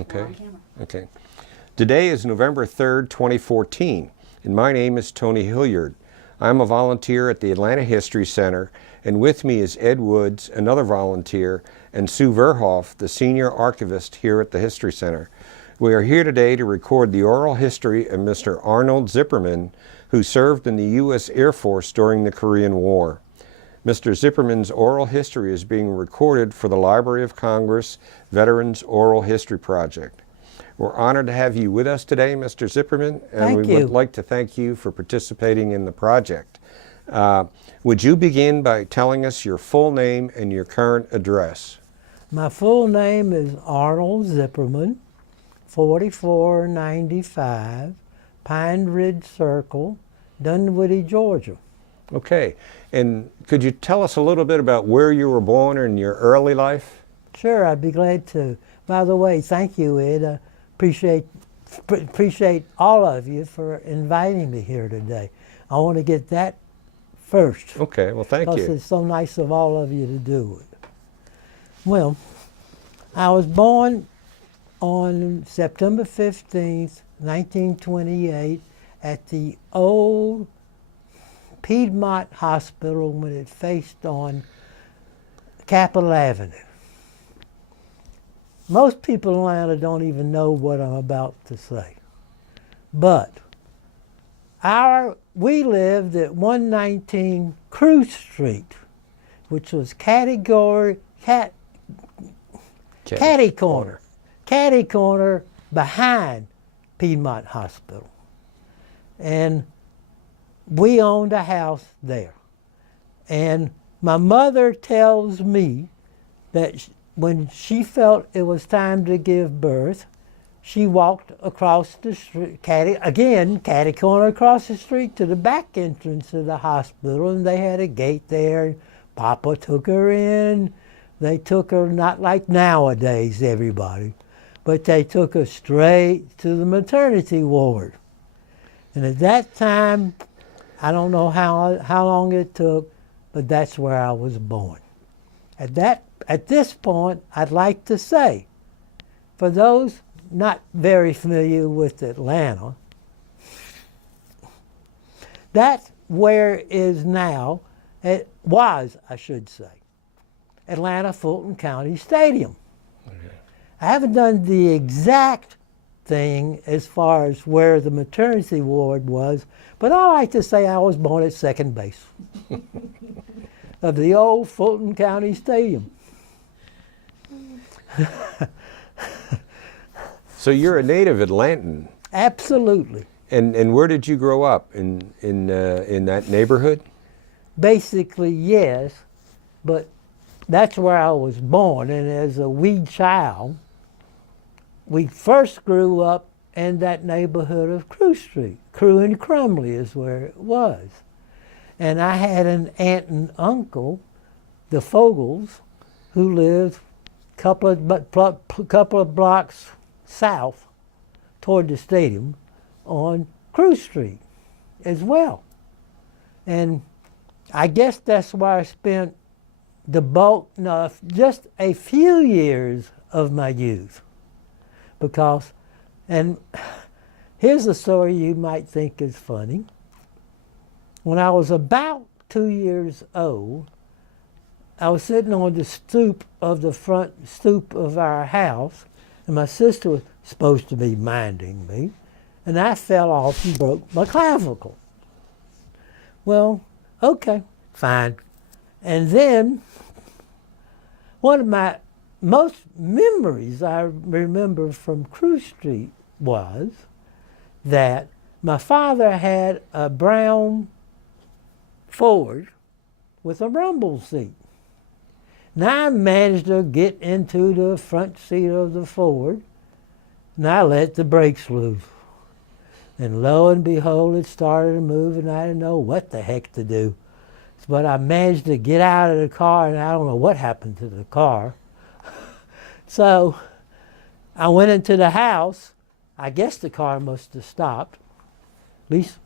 Okay. Okay. Today is November 3rd, 2014, and my name is Tony Hilliard. I'm a volunteer at the Atlanta History Center, and with me is Ed Woods, another volunteer, and Sue Verhoff, the senior archivist here at the History Center. We are here today to record the oral history of Mr. Arnold Zipperman, who served in the U.S. Air Force during the Korean War. Mr. Zipperman's oral history is being recorded for the Library of Congress Veterans Oral History Project. We're honored to have you with us today, Mr. Zipperman, and we would like to thank you for participating in the project. Would you begin by telling us your full name and your current address? My full name is Arnold Zipperman, 4495 Pine Ridge Circle, Dunwoody, Georgia. Okay, and could you tell us a little bit about where you were born in your early life? Sure, I'd be glad to. By the way, thank you, Ed. I appreciate all of you for inviting me here today. I want to get that first. Okay, well, thank you. Because it's so nice of all of you to do it. Well, I was born on September 15th, 1928 at the old Piedmont Hospital when it faced on Capitol Avenue. Most people in Atlanta don't even know what I'm about to say. But we lived at 119 Crew Street, which was catty corner behind Piedmont Hospital. And we owned a house there. And my mother tells me that when she felt it was time to give birth, she walked across the street, catty corner across the street to the back entrance of the hospital, and they had a gate there. Papa took her in. They took her, not like nowadays, everybody, but they took her straight to the maternity ward. And at that time, I don't know how long it took, but that's where I was born. At this point, I'd like to say, for those not very familiar with Atlanta, that's where is now, it was, I should say, Atlanta Fulton County Stadium. Okay. I haven't done the exact thing as far as where the maternity ward was, but I like to say I was born at second base of the old Fulton County Stadium. So you're a native Atlantan. Absolutely. And where did you grow up? In that neighborhood? Basically, yes, but that's where I was born. And as a wee child, we first grew up in that neighborhood of Crew Street. Crew and Crumley is where it was. And I had an aunt and uncle, the Fogels, who lived a couple of blocks south toward the stadium on Crew Street as well. And I guess that's where I spent just a few years of my youth. Because, and here's a story you might think is funny. When I was about 2 years old, I was sitting on the stoop of the front stoop of our house, and my sister was supposed to be minding me, and I fell off and broke my clavicle. Well, okay, fine. And then one of my most memories I remember from Crew Street was that my father had a brown Ford with a rumble seat. Now I managed to get into the front seat of the Ford, and I let the brakes loose. And lo and behold, it started to move, and I didn't know what the heck to do. But I managed to get out of the car, and I don't know what happened to the car. So I went into the house. I guess the car must have stopped. At least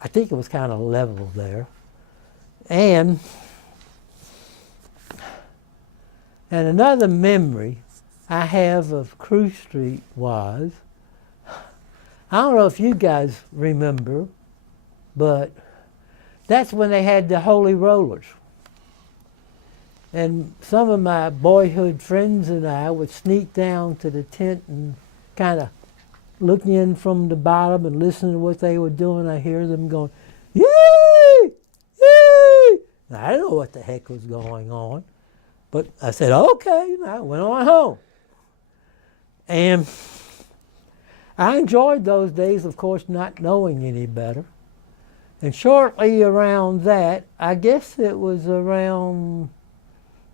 I think it was kind of level there. And another memory I have of Cruise Street was, I don't know if you guys remember, but that's when they had the Holy Rollers. And some of my boyhood friends and I would sneak down to the tent and kind of look in from the bottom and listen to what they were doing. I hear them going, yay! Yay! Now, I didn't know what the heck was going on. But I said, okay, and I went on home. And I enjoyed those days, of course, not knowing any better. And shortly around that, I guess it was around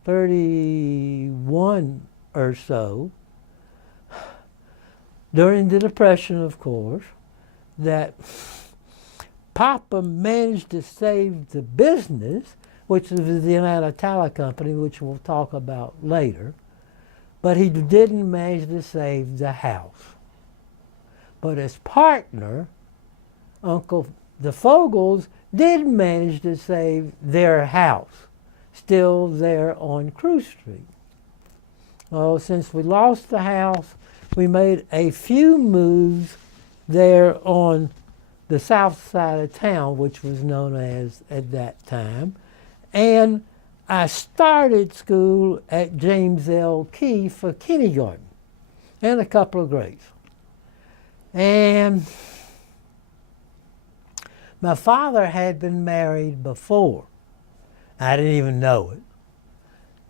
31 or so, during the Depression, of course, that Papa managed to save the business, which was the Atlanta Tower Company, which we'll talk about later, but he didn't manage to save the house. But his partner, Uncle the Fogels, did manage to save their house, still there on Cruise Street. Well, since we lost the house, we made a few moves there on the south side of town, which was known as at that time. And I started school at James L. Key for kindergarten and a couple of grades. And my father had been married before. I didn't even know it.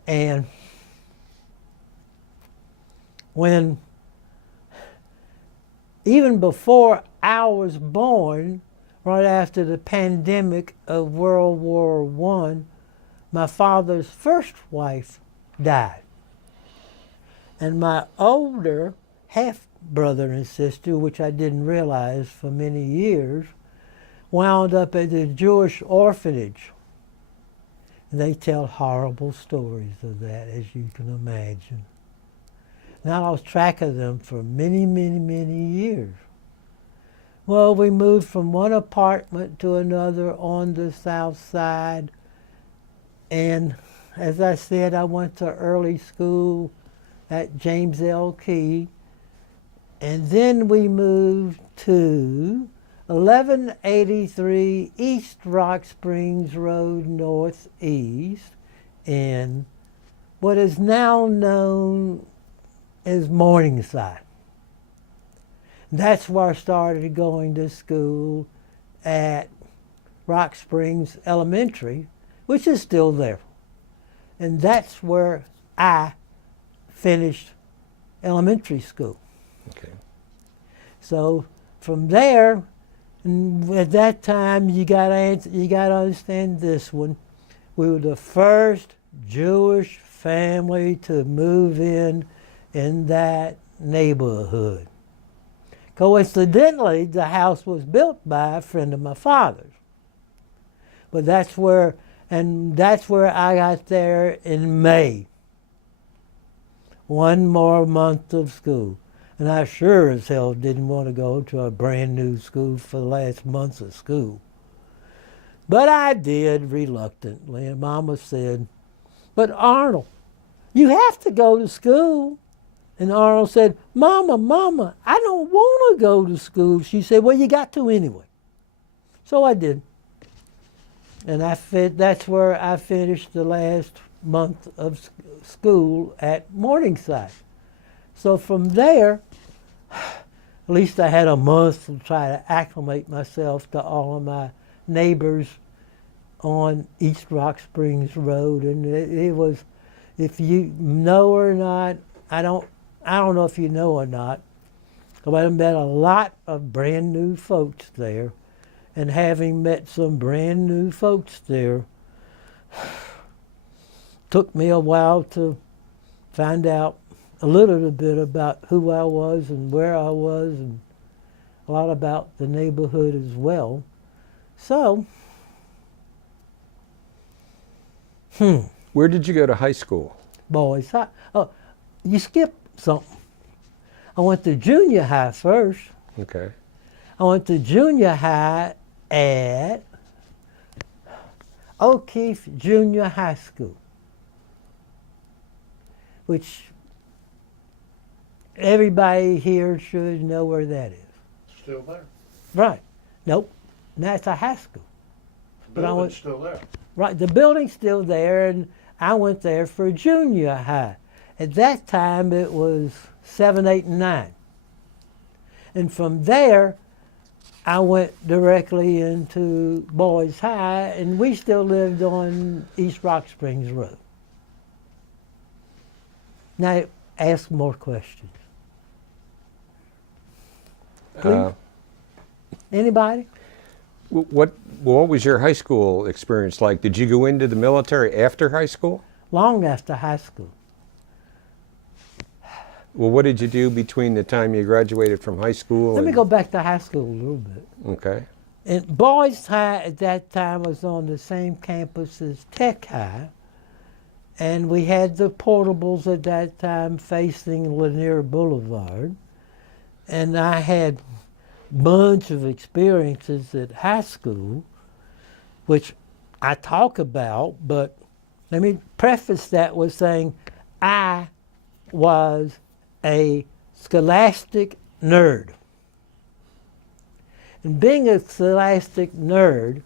And when, even before I was born, right after the pandemic of World War I, my father's first wife died. And my older half-brother and sister, which I didn't realize for many years, wound up at the Jewish orphanage. And they tell horrible stories of that, as you can imagine. And I lost track of them for many, many, many years. Well, we moved from one apartment to another on the south side. And as I said, I went to early school at James L. Key. And then we moved to 1183 East Rock Springs Road Northeast in what is now known as Morningside. That's where I started going to school at Rock Springs Elementary, which is still there. And that's where I finished elementary school. Okay. So from there, and at that time, you got to understand this one. We were the first Jewish family to move in that neighborhood. Coincidentally, the house was built by a friend of my father's. But that's where I got there in May. One more month of school. And I sure as hell didn't want to go to a brand new school for the last months of school. But I did reluctantly, and Mama said, but Arnold, you have to go to school. And Arnold said, Mama, I don't want to go to school. She said, well, you got to anyway. So I did. And that's where I finished the last month of school at Morningside. So from there, at least I had a month to try to acclimate myself to all of my neighbors on East Rock Springs Road. And it was, if you know or not, I don't know if you know or not, but I met a lot of brand new folks there. And having met some brand new folks there, took me a while to find out a little bit about who I was and where I was, and a lot about the neighborhood as well. So, Where did you go to high school? Boys High. Oh, you skipped something. I went to junior high first. Okay. I went to junior high at O'Keefe Junior High School, which everybody here should know where that is. Still there. Right. Nope. That's a high school. But I Building's went, still there. right, the building's still there, and I went there for junior high. At that time, it was 7, 8, and 9. And from there, I went directly into Boys High, and we still lived on East Rock Springs Road. Now, ask more questions. Please? Anybody? What was your high school experience like? Did you go into the military after high school? Long after high school. Well, what did you do between the time you graduated from high school? Let me go back to high school a little bit. Okay. And Boys High at that time was on the same campus as Tech High. And we had the portables at that time facing Lanier Boulevard. And I had a bunch of experiences at high school, which I talk about, but let me preface that with saying I was a scholastic nerd. And being a scholastic nerd,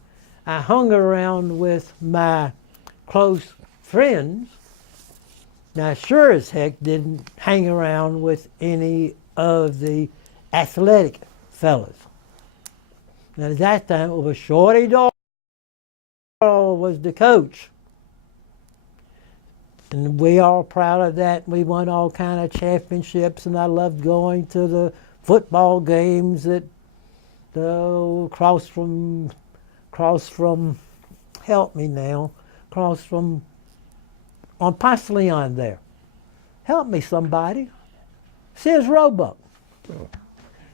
I hung around with my close friends. Now, sure as heck didn't hang around with any of the athletic fellas. Now, at that time, it was Shorty Doyle was the coach. And we all proud of that. We won all kind of championships, and I loved going to the football games at across from, help me now, across from, on Ponce Leon there. Help me somebody. Sears Roebuck. Oh.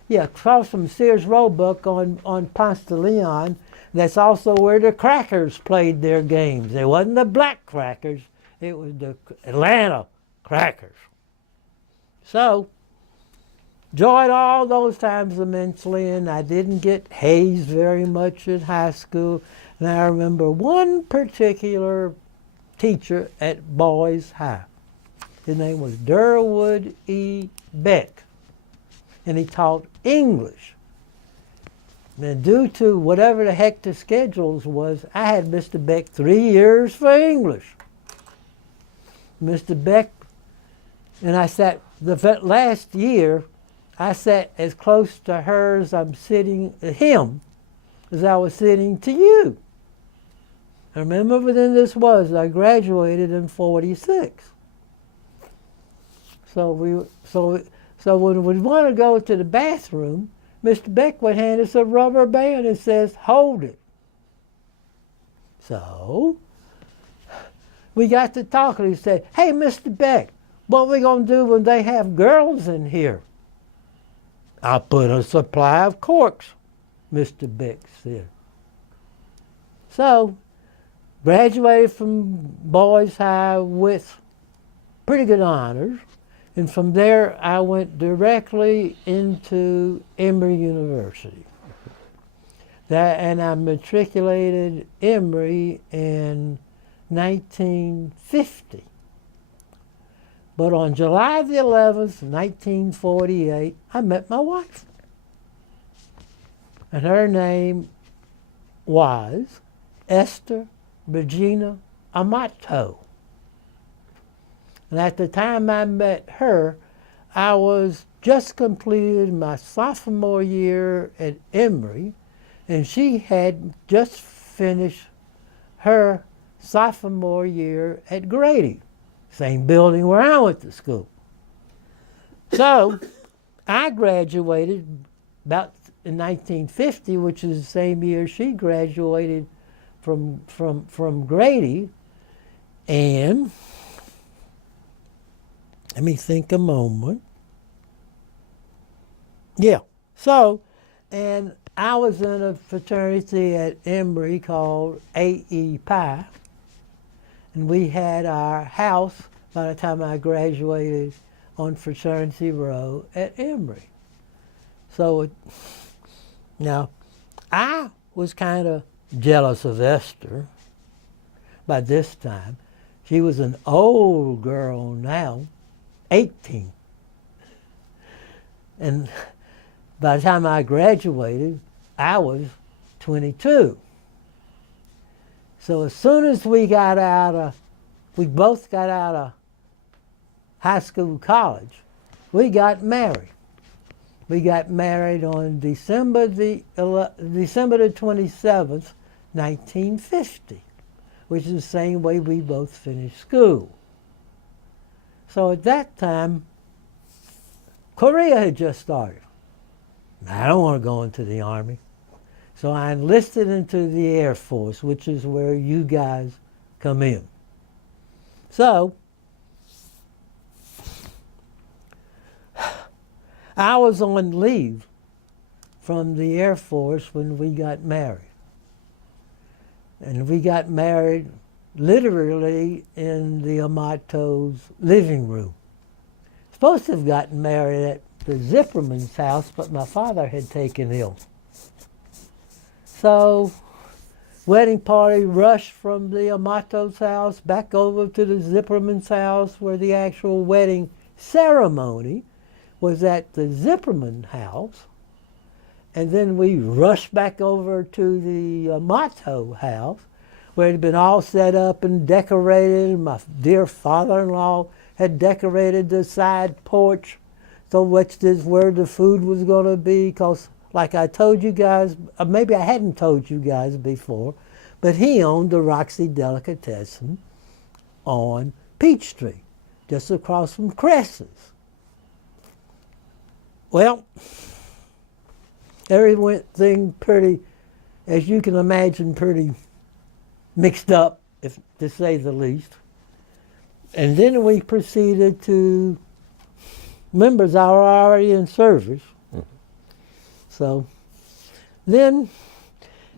Yeah, across from Sears Roebuck on Ponce de Leon. That's also where the Crackers played their games. It wasn't the Black Crackers. It was the Atlanta Crackers. So, enjoyed all those times immensely, and I didn't get hazed very much at high school. And I remember one particular teacher at Boys High. His name was Durwood E. Beck, and he taught English. And due to whatever the heck the schedules was, I had Mr. Beck 3 years for English. Mr. Beck, and I sat, the last year, I sat as close to her as I'm sitting, him, as I was sitting to you. I remember when this was, I graduated in 46. So when we want to go to the bathroom, Mr. Beck would hand us a rubber band and says, hold it. So we got to talking. He said, hey, Mr. Beck, what are we going to do when they have girls in here? I'll put a supply of corks, Mr. Beck said. So, graduated from Boys High with pretty good honors. And from there, I went directly into Emory University. And I matriculated Emory in 1950. But on July the 11th, 1948, I met my wife. And her name was Esther Regina Amato. And at the time I met her, I was just completed my sophomore year at Emory, and she had just finished her sophomore year at Grady, same building where I went to school. So I graduated about in 1950, which is the same year she graduated from Grady. And let me think a moment. Yeah, so, and I was in a fraternity at Emory called A.E. Pi, and we had our house by the time I graduated on Fraternity Row at Emory. So, now, I was kind of jealous of Esther by this time. She was an old girl now, 18. And by the time I graduated, I was 22. So as soon as we both got out of high school, college, we got married. We got married on December the 27th, 1950, which is the same way we both finished school. So at that time, Korea had just started. I don't want to go into the Army. So I enlisted into the Air Force, which is where you guys come in. So I was on leave from the Air Force when we got married. And we got married literally in the Amato's living room. Supposed to have gotten married at the Zipperman's house, but my father had taken ill. So, wedding party rushed from the Amato's house back over to the Zipperman's house, where the actual wedding ceremony was at the Zipperman house. And then we rushed back over to the Amato house, where it had been all set up and decorated. My dear father-in-law had decorated the side porch, so which is where the food was going to be, because like I told you guys, maybe I hadn't told you guys before, but he owned the Roxy Delicatessen on Peachtree, just across from Cress's. Well, everything pretty, as you can imagine, pretty mixed up, if to say the least. And then we proceeded to, members are already in service. So then,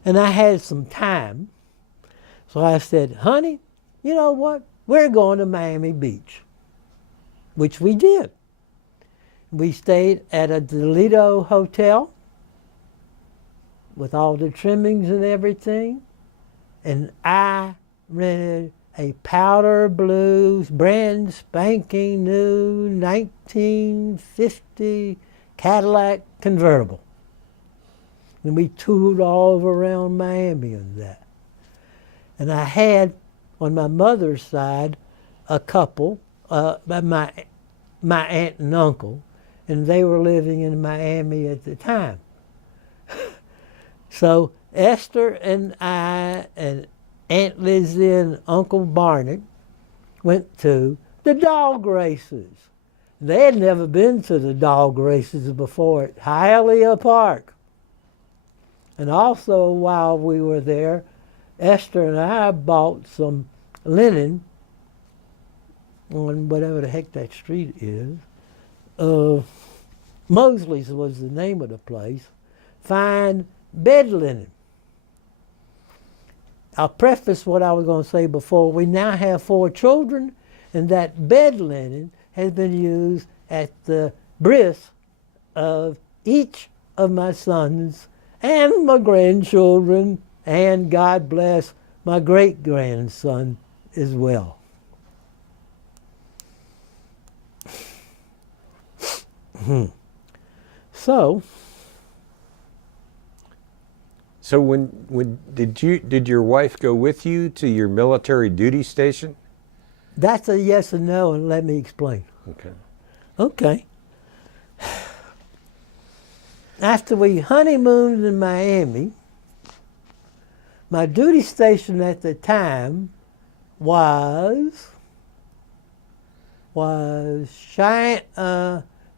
and I had some time, so I said, honey, you know what? We're going to Miami Beach, which we did. We stayed at a Delito hotel with all the trimmings and everything, and I rented a powder blue, brand spanking new 1950 Cadillac convertible. And we toured all around Miami and that. And I had, on my mother's side, a couple, my aunt and uncle, and they were living in Miami at the time. So Esther and I and Aunt Lizzie and Uncle Barnett went to the dog races. They had never been to the dog races before at Hialeah Park. And also, while we were there, Esther and I bought some linen on whatever the heck that street is. Mosley's was the name of the place. Fine bed linen. I'll preface what I was going to say before. We now have 4 children, and that bed linen has been used at the bris of each of my sons and my grandchildren, and God bless my great-grandson as well. So when did your wife go with you to your military duty station? That's a yes and no, and let me explain. Okay. After we honeymooned in Miami, my duty station at the time was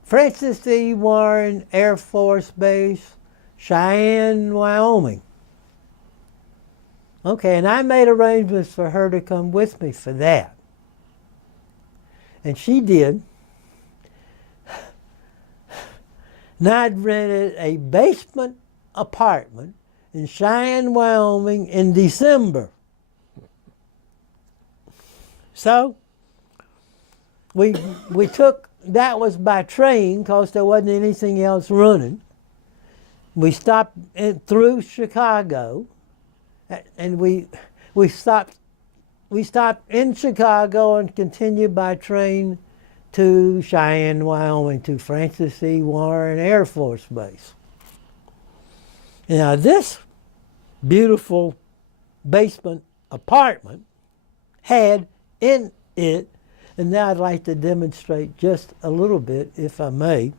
Francis E. Warren Air Force Base, Cheyenne, Wyoming. Okay, and I made arrangements for her to come with me for that. And she did. And I'd rented a basement apartment in Cheyenne, Wyoming in December. So we took, that was by train because there wasn't anything else running. We stopped through Chicago, and we stopped in Chicago and continued by train to Cheyenne, Wyoming, to Francis E. Warren Air Force Base. Now, this beautiful basement apartment had in it, and now I'd like to demonstrate just a little bit, if I may.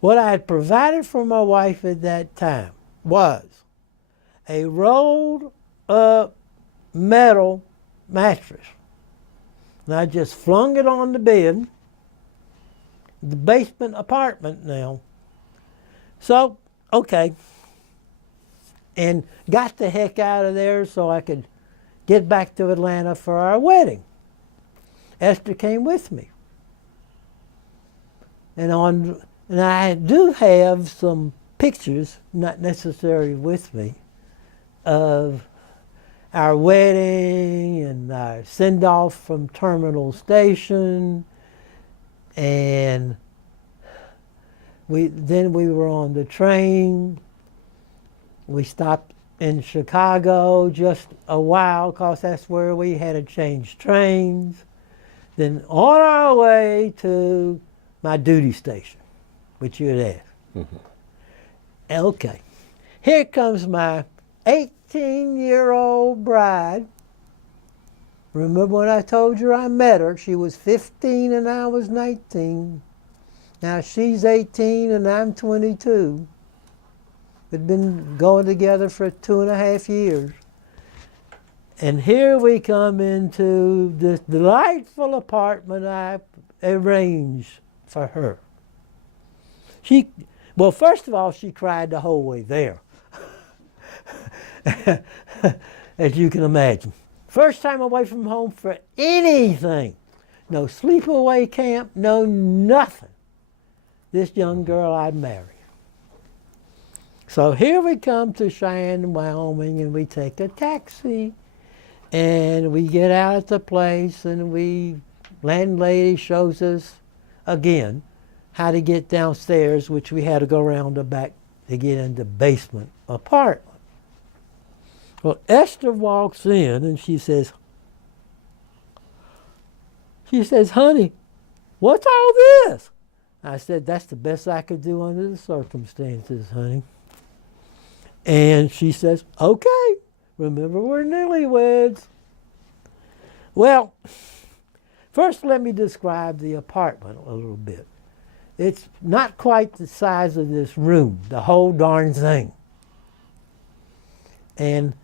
What I had provided for my wife at that time was a rolled up metal mattress. And I just flung it on the bed, the basement apartment now. So, okay. And got the heck out of there so I could get back to Atlanta for our wedding. Esther came with me. And I do have some pictures, not necessarily with me, of our wedding and our send-off from Terminal Station, and then we were on the train. We stopped in Chicago just a while because that's where we had to change trains. Then on our way to my duty station, which you had asked. Mm-hmm. Okay, here comes my 18-year-old bride. Remember when I told you I met her? She was 15 and I was 19. Now she's 18 and I'm 22. We'd been going together for 2.5 years. And here we come into this delightful apartment I arranged for her. Well, first of all, she cried the whole way there. As you can imagine. First time away from home for anything. No sleepaway camp, no nothing. This young girl I'd marry. So here we come to Cheyenne, Wyoming, and we take a taxi. And we get out at the place, and landlady shows us again how to get downstairs, which we had to go around the back to get in the basement apartment. Well, Esther walks in and she says, honey, what's all this? I said, that's the best I could do under the circumstances, honey. And she says, okay, remember we're newlyweds. Well, first let me describe the apartment a little bit. It's not quite the size of this room, the whole darn thing. And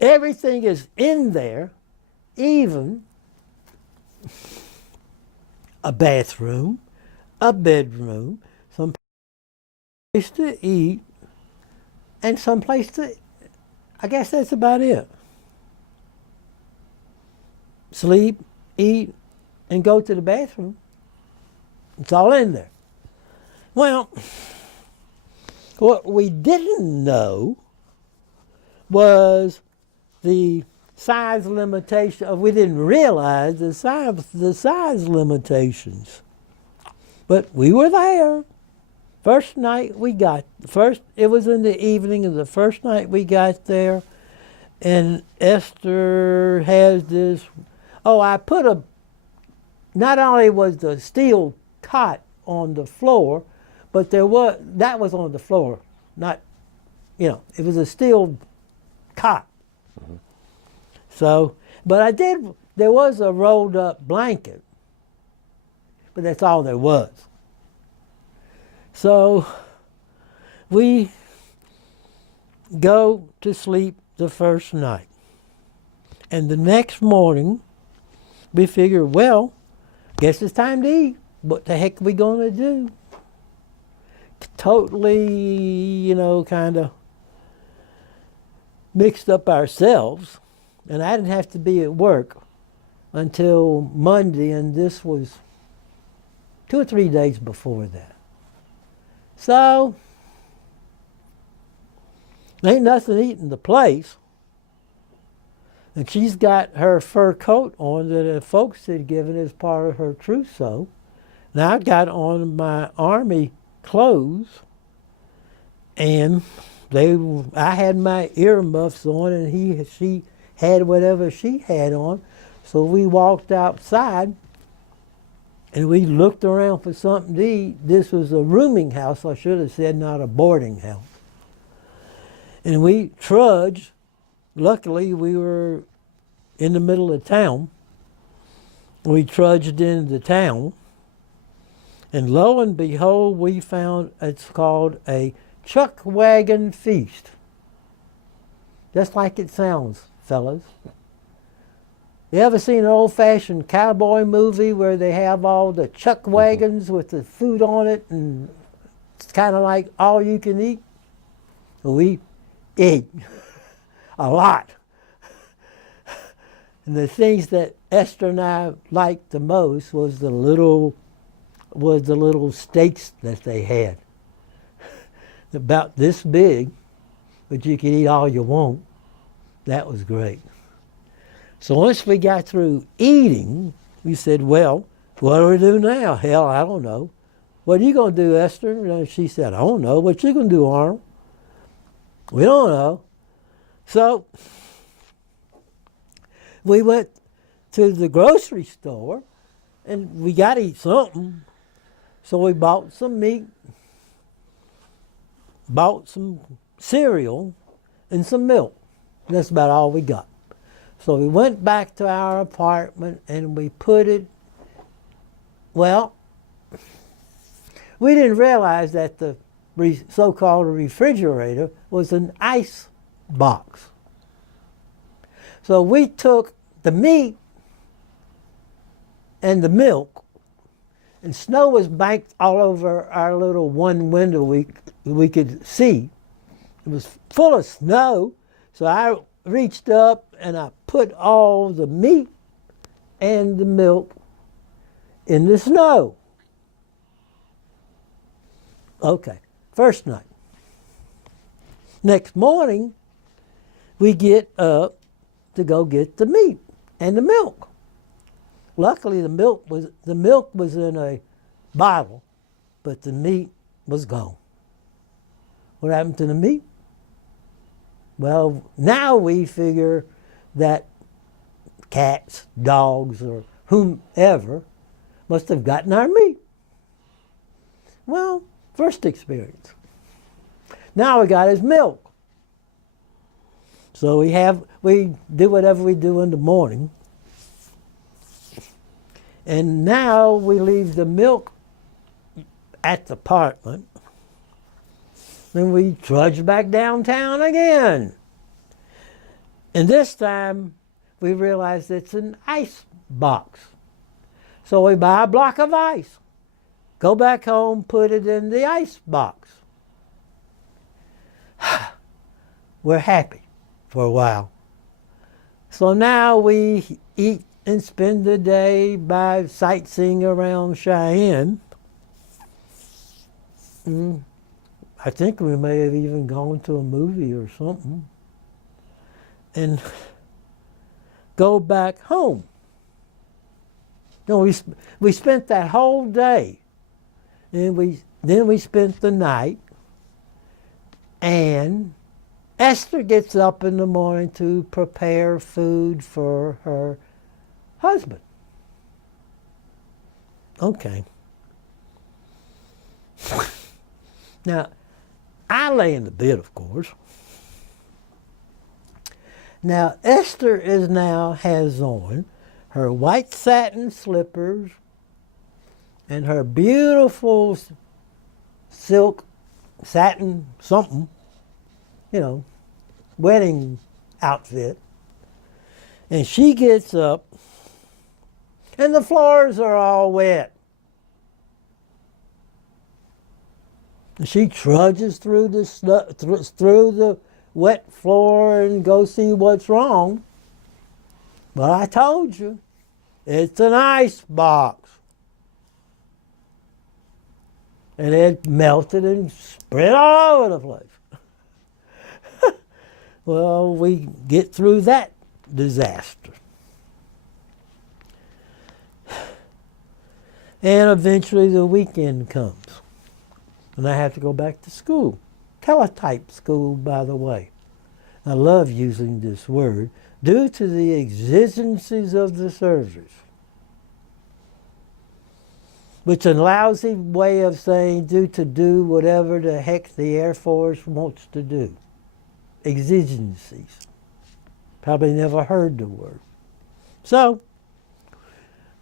everything is in there, even a bathroom, a bedroom, some place to eat, and some place to, I guess that's about it. Sleep, eat, and go to the bathroom. It's all in there. Well, what we didn't know was the size limitation. We didn't realize the size limitations. But we were there. It was in the evening of the first night we got there, and Esther has this, not only was the steel cot on the floor, but that was on the floor, not, it was a steel cot. Mm-hmm. So, but there was a rolled up blanket, but that's all there was. So we go to sleep the first night. And the next morning, we figure, well, guess it's time to eat. What the heck are we going to do? Totally, kind of mixed up ourselves. And I didn't have to be at work until Monday, and this was 2 or 3 days before that. So, ain't nothing eating the place. And she's got her fur coat on that the folks had given as part of her trousseau. Now I got on my army clothes, and I had my earmuffs on, and she had whatever she had on. So we walked outside and we looked around for something to eat. This was a rooming house, I should have said, not a boarding house. And we trudged. Luckily, we were in the middle of town. We trudged into town. And lo and behold, we found it's called a chuck wagon feast. Just like it sounds, fellas. You ever seen an old-fashioned cowboy movie where they have all the chuck wagons with the food on it and it's kind of like all you can eat? We ate a lot. And the things that Esther and I liked the most was the little steaks that they had. About this big, but you could eat all you want. That was great. So once we got through eating, we said, well, what do we do now? Hell, I don't know. What are you going to do, Esther? And she said, I don't know. What you going to do, Arnold? We don't know. So we went to the grocery store, and we got to eat something. So we bought some meat, bought some cereal, and some milk. That's about all we got. So we went back to our apartment and we put it, well, we didn't realize that the so-called refrigerator was an ice box. So we took the meat and the milk, and snow was banked all over our little one window we could see. It was full of snow, so I reached up and I put all the meat and the milk in the snow. Okay, first night. Next morning, we get up to go get the meat and the milk. Luckily, the milk was in a bottle, but the meat was gone. What happened to the meat? Well, now we figure that cats, dogs, or whomever must have gotten our meat. Well, first experience. Now we got his milk. So we do whatever we do in the morning. And now we leave the milk at the apartment. And we trudge back downtown again. And this time we realize it's an ice box. So we buy a block of ice, go back home, put it in the ice box. We're happy for a while. So now we eat and spend the day by sightseeing around Cheyenne. I think we may have even gone to a movie or something. And go back home. No, we spent that whole day. And then we spent the night. And Esther gets up in the morning to prepare food for her husband. Okay. Now, I lay in the bed, of course. Now, Esther has on her white satin slippers and her beautiful silk satin something, wedding outfit. And she gets up, and the floors are all wet. And she trudges through the wet floor and goes see what's wrong. But I told you, it's an ice box. And it melted and spread all over the place. Well, we get through that disaster. And eventually the weekend comes. And I have to go back to school. Teletype school, by the way. I love using this word due to the exigencies of the service, which is a lousy way of saying due to do whatever the heck the Air Force wants to do. Exigencies. Probably never heard the word. So,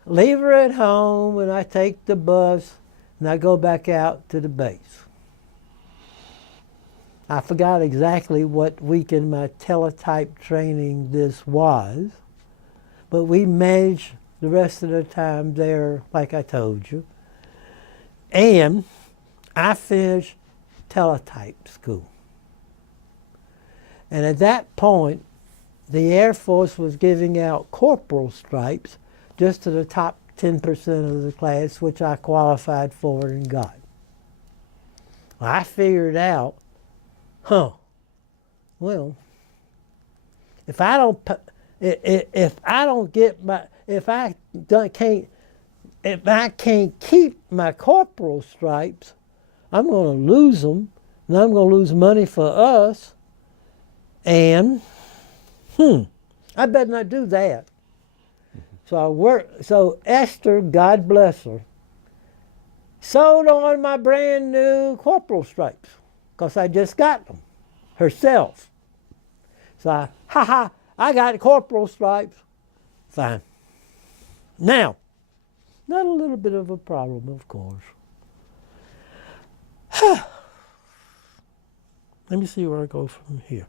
leave her at home and I take the bus and I go back out to the base. I forgot exactly what week in my teletype training this was, but we managed the rest of the time there, like I told you. And I finished teletype school. And at that point, the Air Force was giving out corporal stripes just to the top 10% of the class, which I qualified for and got. I figured out, well, if I can't keep my corporal stripes, I'm going to lose them, and I'm going to lose money for us, and I better not do that. So Esther, God bless her, sewed on my brand new corporal stripes, because I just got them herself. So I got corporal stripes. Fine. Now, not a little bit of a problem, of course. Let me see where I go from here.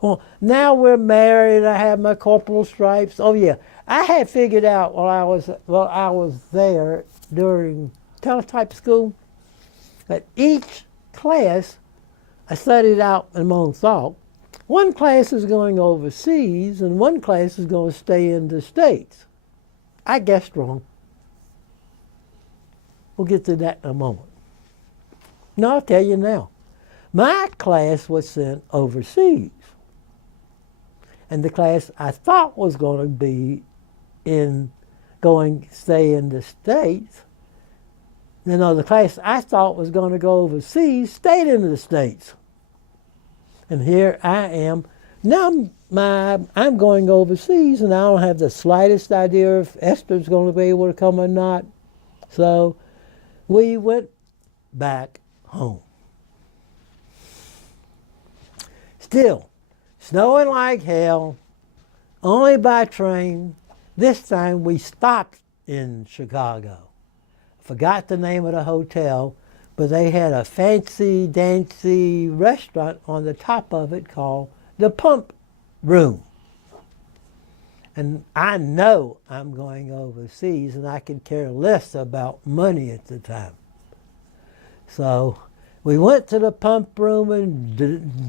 Well, now we're married. I have my corporal stripes. Oh yeah, I had figured out while I was there during teletype school that each class I studied out in my own thought. One class is going overseas and one class is going to stay in the States. I guessed wrong. We'll get to that in a moment. No, I'll tell you now. My class was sent overseas. And the class I thought was going to be stay in the States, the class I thought was going to go overseas stayed in the States. And here I am. Now I'm going overseas and I don't have the slightest idea if Esther's going to be able to come or not. So we went back home. Still, snowing like hell, only by train. This time we stopped in Chicago. Forgot the name of the hotel, but they had a fancy dancy restaurant on the top of it called the Pump Room. And I know I'm going overseas and I could care less about money at the time. So we went to the Pump Room and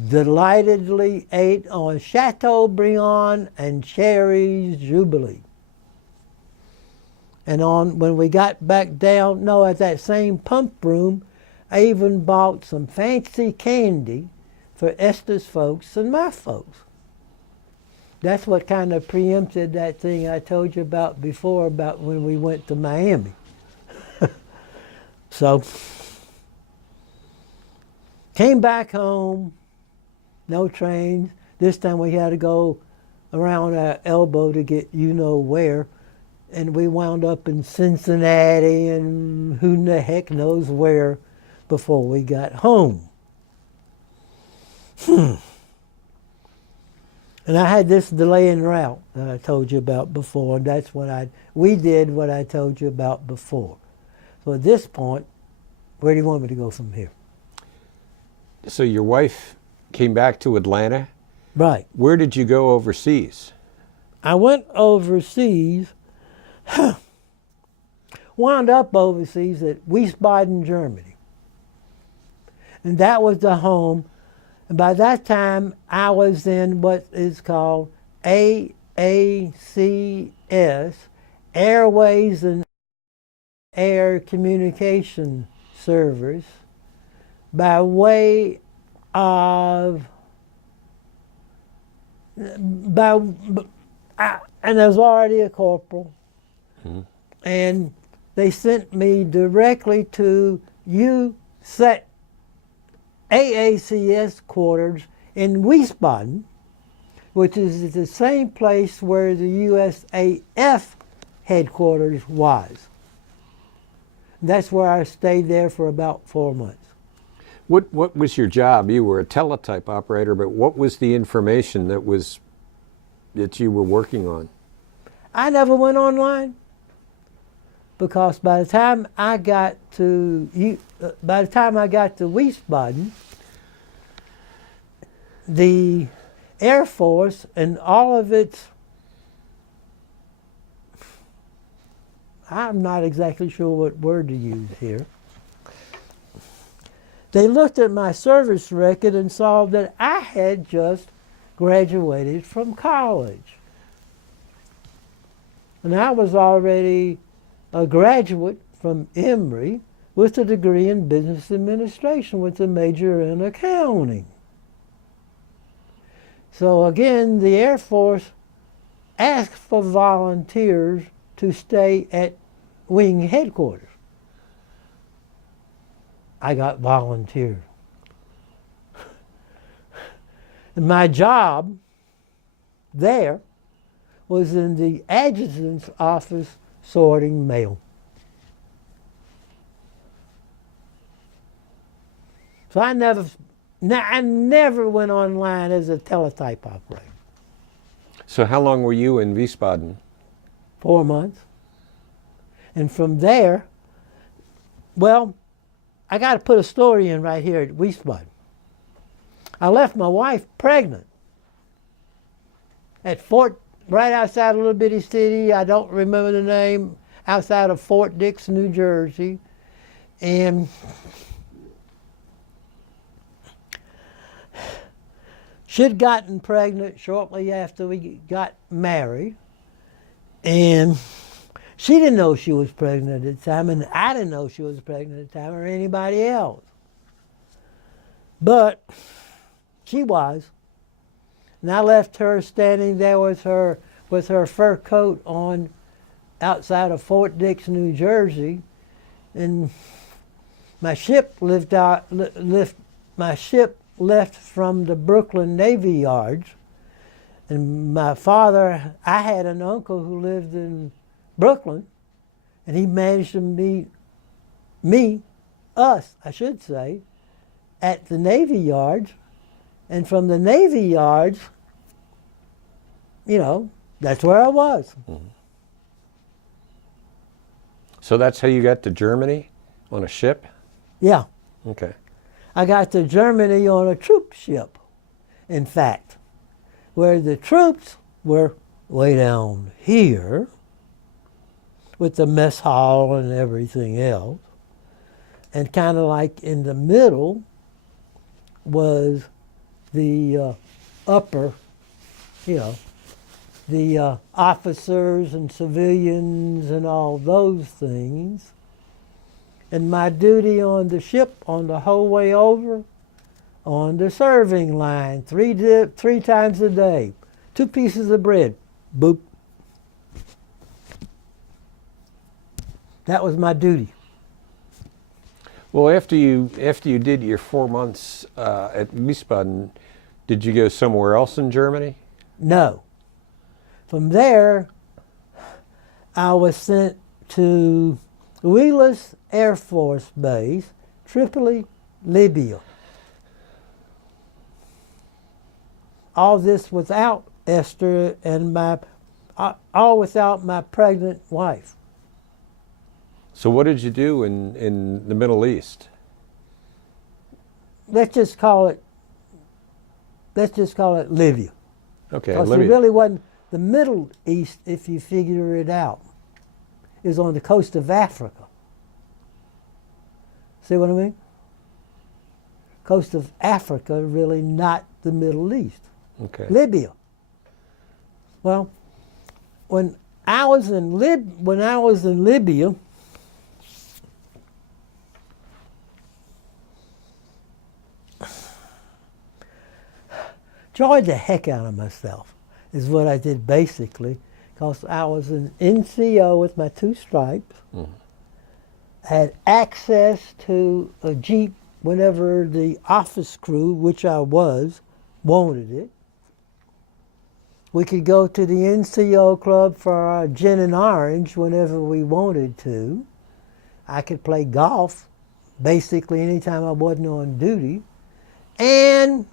delightedly ate on Chateaubriand and Cherry's Jubilee. And when we got back down, at that same Pump Room, I even bought some fancy candy for Esther's folks and my folks. That's what kind of preempted that thing I told you about before about when we went to Miami. So, came back home, no trains. This time we had to go around our elbow to get where. And we wound up in Cincinnati and who the heck knows where before we got home. And I had this delay en route that I told you about before, and that's we did what I told you about before. So at this point, where do you want me to go from here? So your wife came back to Atlanta? Right. Where did you go overseas? I went overseas, wound up overseas at Wiesbaden, Germany. And that was the home. And by that time, I was in what is called AACS, Airways and Air Communication Service, by way of, and I was already a corporal. Mm-hmm. And they sent me directly to AACS quarters in Wiesbaden which is the same place where the USAF headquarters was. That's where I stayed there for about 4 months. What was your job? You were a teletype operator, but what was the information that you were working on? I never went online because by the time I got to Wiesbaden, the Air Force and all of its, I'm not exactly sure what word to use here. They looked at my service record and saw that I had just graduated from college. And I was already a graduate from Emory with a degree in business administration with a major in accounting. So again, the Air Force asked for volunteers to stay at wing headquarters. I got volunteered. And my job there was in the adjutant's office sorting mail. So I never went online as a teletype operator. So how long were you in Wiesbaden? 4 months. And from there, well, I got to put a story in right here at Wiesbaden. I left my wife pregnant at right outside a little bitty city, I don't remember the name, outside of Fort Dix, New Jersey. And she'd gotten pregnant shortly after we got married. And she didn't know she was pregnant at the time, and I didn't know she was pregnant at the time, or anybody else. But she was. And I left her standing there with her fur coat on outside of Fort Dix, New Jersey. And my ship left from the Brooklyn Navy Yards. And my father, I had an uncle who lived in Brooklyn, and he managed to meet us, I should say, at the Navy Yards. And from the Navy Yards, that's where I was. Mm-hmm. So that's how you got to Germany on a ship? Yeah. Okay. I got to Germany on a troop ship, in fact, where the troops were way down here with the mess hall and everything else. And kind of like in the middle was the upper, the officers and civilians and all those things. And my duty on the ship on the whole way over, on the serving line, three times a day, 2 pieces of bread, boop. That was my duty. Well, after you did your 4 months at Wiesbaden, did you go somewhere else in Germany? No. From there, I was sent to Wheelus Air Force Base, Tripoli, Libya. All this without Esther and all without my pregnant wife. So what did you do in the Middle East? Let's just call it Libya. Okay, Because Libya. it really wasn't the Middle East, if you figure it out. It was on the coast of Africa. See what I mean? Coast of Africa, really not the Middle East. Okay. Libya. Well, when I was in Libya, enjoyed the heck out of myself is what I did basically, because I was an NCO with my 2 stripes. Mm-hmm. Had access to a Jeep whenever the office crew, which I was, wanted it. We could go to the NCO club for our gin and orange whenever we wanted to. I could play golf basically anytime I wasn't on duty. And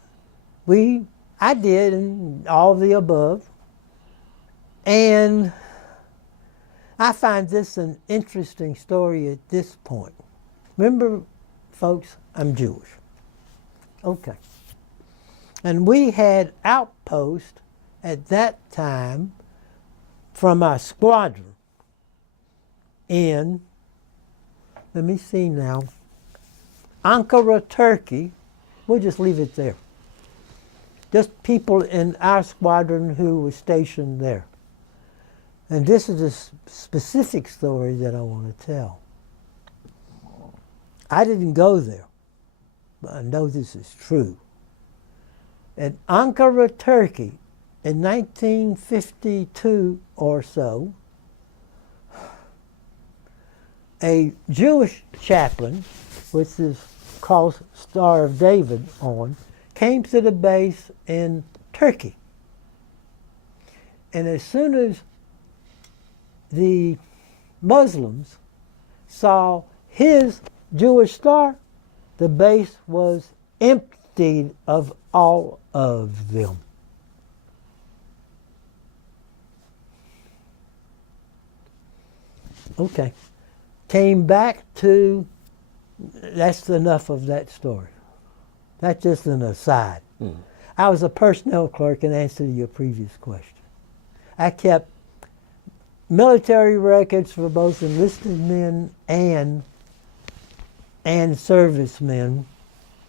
I did and all the above. And I find this an interesting story at this point. Remember, folks, I'm Jewish. Okay. And we had outposts at that time from our squadron in, let me see now, Ankara, Turkey. We'll just leave it there. Just people in our squadron who were stationed there. And this is a specific story that I want to tell. I didn't go there, but I know this is true. At Ankara, Turkey, in 1952 or so, a Jewish chaplain with his cross Star of David on came to the base in Turkey. And as soon as the Muslims saw his Jewish star, the base was emptied of all of them. Okay. Came back to, that's enough of that story. That's just an aside. I was a personnel clerk in answer to your previous question. I kept military records for both enlisted men and servicemen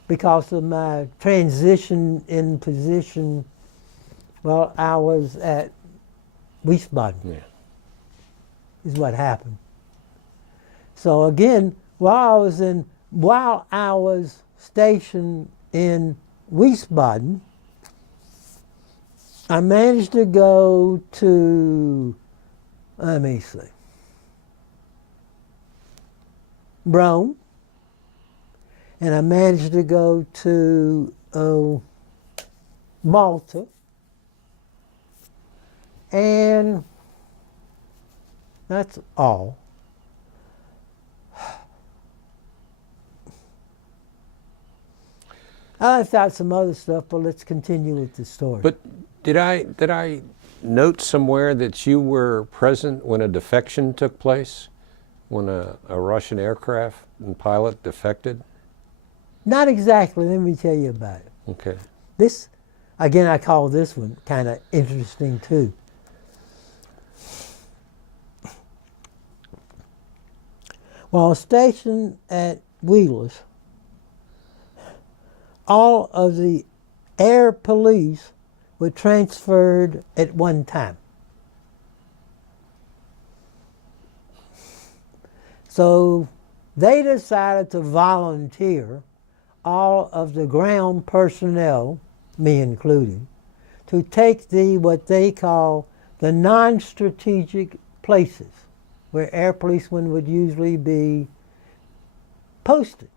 because of my transition in position while I was at Wiesbaden. Yeah. Is what happened. So again, while I was stationed in Wiesbaden, I managed to go to, let me see, Rome, and I managed to go to Malta, and that's all. I left out some other stuff, but let's continue with the story. But did I note somewhere that you were present when a defection took place? When a Russian aircraft and pilot defected? Not exactly. Let me tell you about it. Okay. This, again, I call this one kind of interesting too. While stationed at Wheelers, all of the air police were transferred at one time. So they decided to volunteer all of the ground personnel, me included, to take what they call the non-strategic places where air policemen would usually be posted.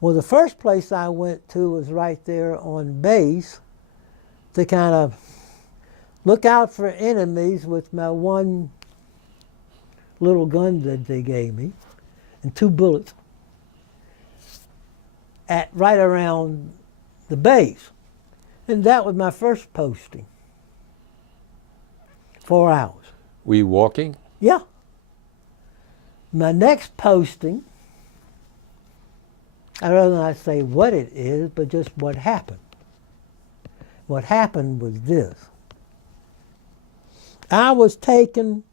Well, the first place I went to was right there on base to kind of look out for enemies with my one little gun that they gave me and 2 bullets at right around the base. And that was my first posting. 4 hours. Were you walking? Yeah. My next posting, I'd rather not say what it is, but just what happened. What happened was this. I was taken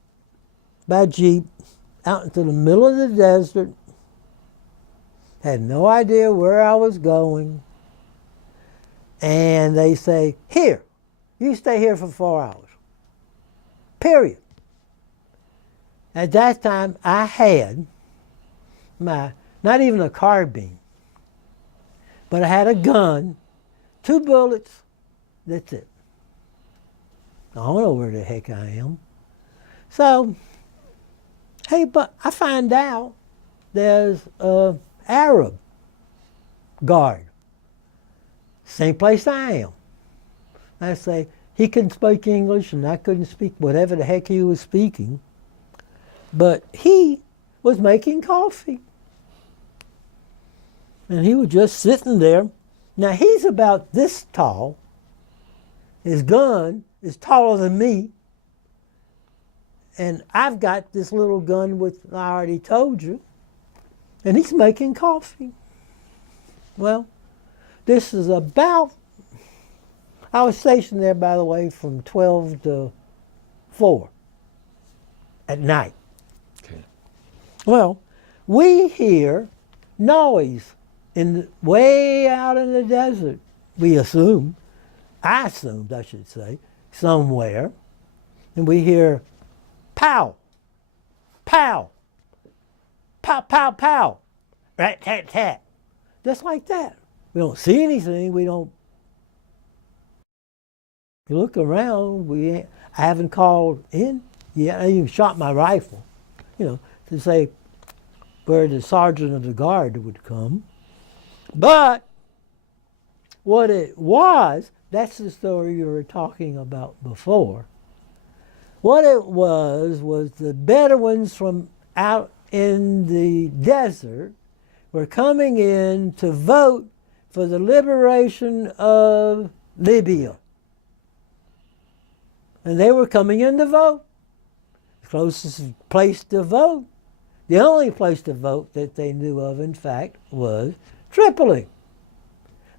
by Jeep out into the middle of the desert, had no idea where I was going, and they say, here, you stay here for 4 hours. Period. At that time, I had not even a carbine, but I had a gun, 2 bullets, that's it. I don't know where the heck I am. So, hey, but I find out there's an Arab guard, same place I am. I say, he couldn't speak English and I couldn't speak whatever the heck he was speaking. But he was making coffee. And he was just sitting there. Now he's about this tall. His gun is taller than me. And I've got this little gun with, I already told you. And he's making coffee. Well, this is about, I was stationed there, by the way, from 12 to 4 at night. Okay. Well, we hear noise way out in the desert, we assume. I assumed, I should say, somewhere. And we hear pow, pow, pow, pow, pow, rat, tat, tat. Just like that. We don't see anything. We don't. You look around. I haven't called in yet. I even shot my rifle, to say where the sergeant of the guard would come. But what it was, that's the story you were talking about before. What it was the Bedouins from out in the desert were coming in to vote for the liberation of Libya. And they were coming in to vote. The closest place to vote, the only place to vote that they knew of, in fact, was Tripoli.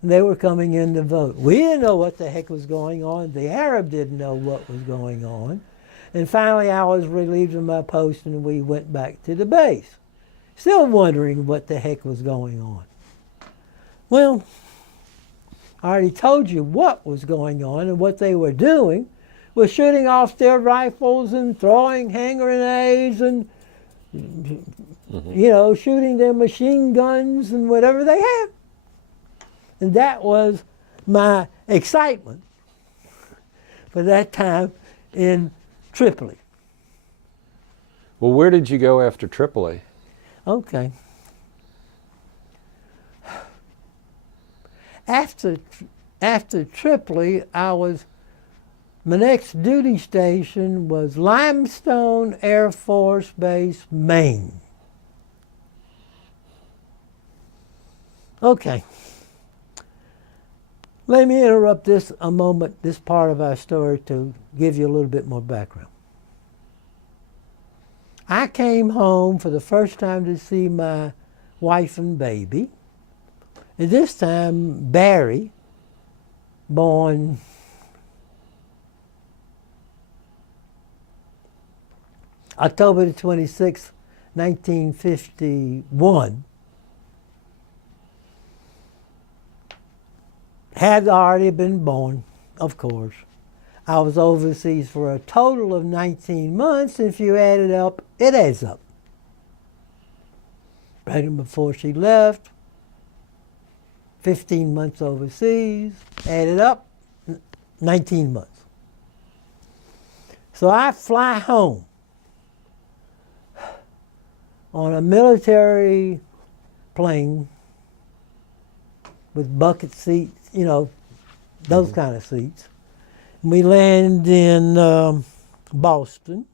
And they were coming in to vote. We didn't know what the heck was going on. The Arab didn't know what was going on. And finally, I was relieved of my post and we went back to the base. Still wondering what the heck was going on. Well, I already told you what was going on, and what they were doing was shooting off their rifles and throwing hand grenades and, shooting their machine guns and whatever they had. And that was my excitement for that time in Tripoli. Well, where did you go after Tripoli? Okay. After Tripoli, my next duty station was Limestone Air Force Base, Maine. Okay. Let me interrupt this a moment, this part of our story, to give you a little bit more background. I came home for the first time to see my wife and baby. And this time, Barry, born October the 26th, 1951, had already been born, of course. I was overseas for a total of 19 months. If you add it up, it adds up. Right before she left, 15 months overseas, added up, 19 months. So I fly home on a military plane with bucket seats, those kind of seats. We land in Boston.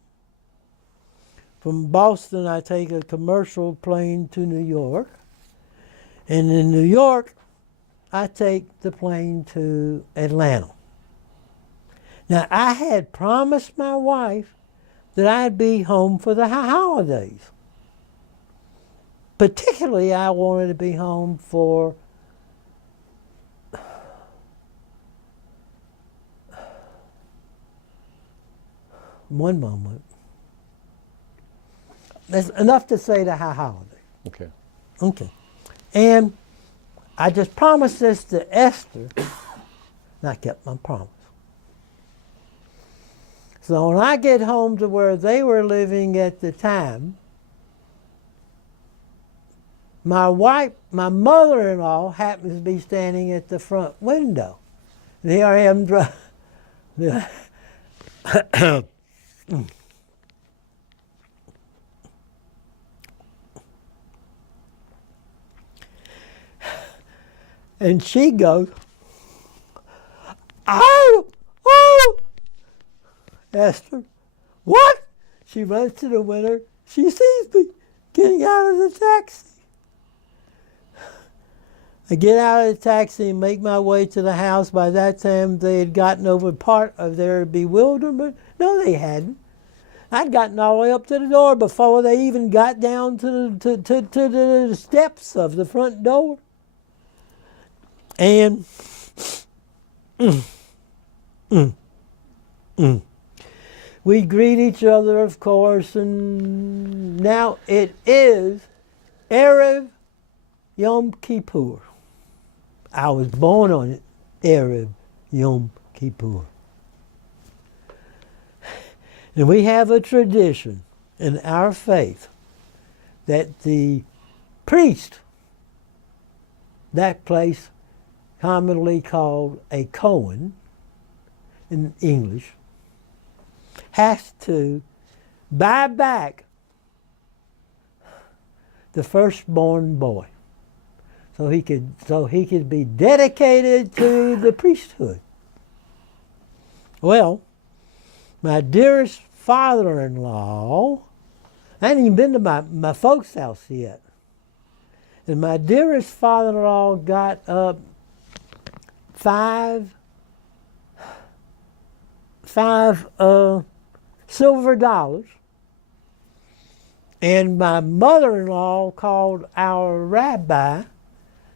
From Boston, I take a commercial plane to New York. And in New York, I take the plane to Atlanta. Now, I had promised my wife that I'd be home for the holidays. Particularly, I wanted to be home for one moment. That's enough to say the holiday. Okay. Okay. And I just promised this to Esther, and I kept my promise. So when I get home to where they were living at the time, my mother-in-law happens to be standing at the front window. And here I am and she goes, "Oh, asked her. What? She runs to the window. She sees me getting out of the taxi. I get out of the taxi and make my way to the house. By that time, they had gotten over part of their bewilderment. No, they hadn't. I'd gotten all the way up to the door before they even got down to the steps of the front door. And we greet each other, of course, and now it is Erev Yom Kippur. I was born on it, Erev Yom Kippur. And we have a tradition in our faith that the priest, that place commonly called a Cohen in English, has to buy back the firstborn boy so he could be dedicated to the priesthood. Well, my dearest father-in-law, I hadn't even been to my folks' house yet. And my dearest father-in-law got up five silver dollars. And my mother-in-law called our rabbi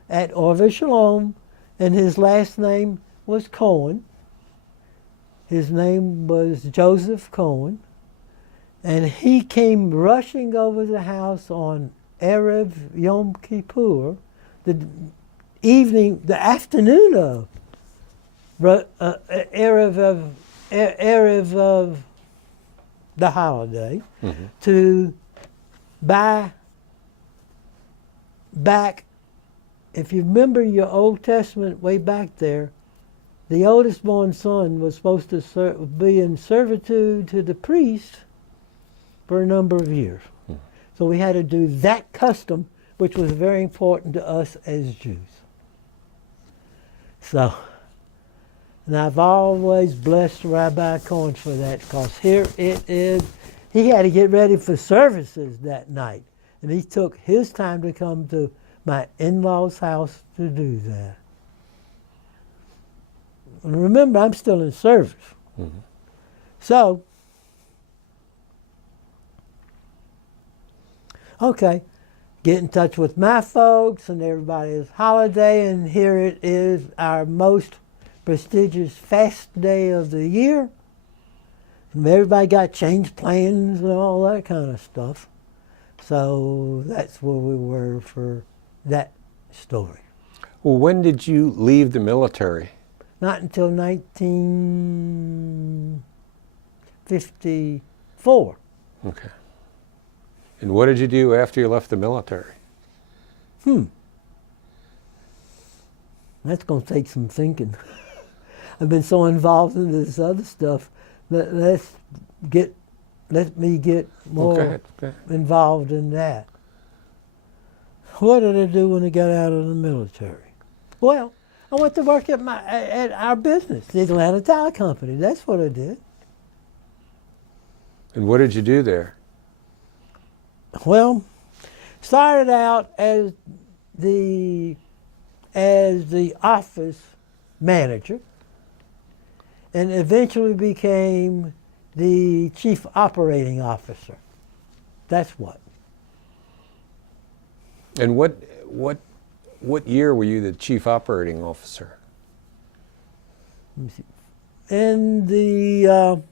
at Orville Shalom, and his last name was Cohen. His name was Joseph Cohen. And he came rushing over the house on Erev Yom Kippur, the afternoon of Erev of the holiday, to buy back. If you remember your Old Testament way back there, the oldest born son was supposed to be in servitude to the priest for a number of years. So we had to do that custom, which was very important to us as Jews. So, and I've always blessed Rabbi Cohen for that, because here it is. He had to get ready for services that night, and he took his time to come to my in-laws' house to do that. And remember, I'm still in service. So, okay, get in touch with my folks and everybody's holiday, and here it is, our most prestigious fast day of the year. And everybody got changed plans and all that kind of stuff. So that's where we were for that story. Well, when did you leave the military? Not until 1954. Okay. And what did you do after you left the military? That's going to take some thinking. I've been so involved in this other stuff. Let me get more involved in that. What did I do when I got out of the military? Well, I went to work at our business, the Atlanta Tire Company. That's what I did. And what did you do there? Well, started out as the office manager, and eventually became the chief operating officer. That's what. And what year were you the chief operating officer? Let me see. In the